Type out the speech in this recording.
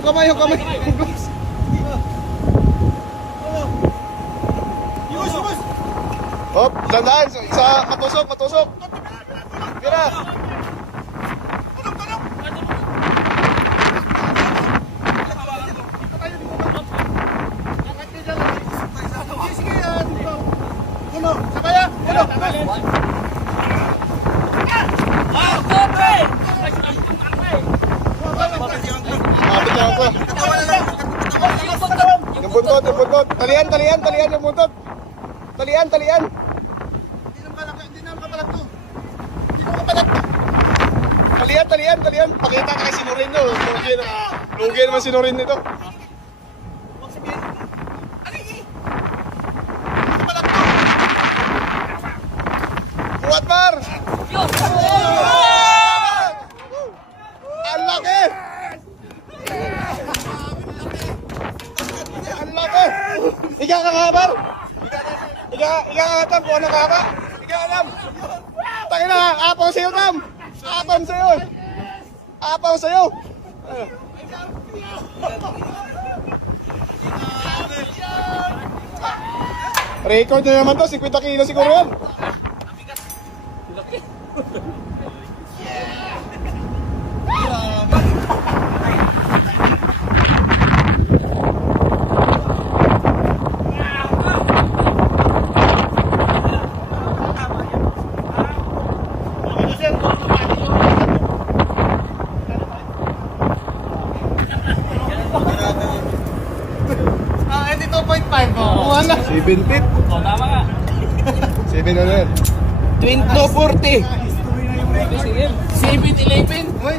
Yung kamay, yung kamay. Hop, dandaan. Isa, matusok, matusok. Kira. Sabaya. Yung buntot, yung buntot. Talian, talian, talian yung buntot. Talian, talian. Hindi naman kapalag to. Hindi naman kapalag to. Talian, talian, talian. Pakita ka kay sinurin nyo. Lugi naman sinurin nito. Huwag sabihin. Aligi. Hindi kapalag to. Kuwat, Mar. Ang laki. Ang laki. Ika ka nga, Mar. Ika nga, Tam. Kung ano ka ka. Ika alam. Takin na. Apaw sa'yo, Tam. Apaw sa'yo. Apaw sa'yo. Record na naman to. 50 kilo siguro yan. Hindi 2.5 mo. Kuha na. 7 feet. O, tama ka. 7 ano yan? 20-40. 7-11. Uy.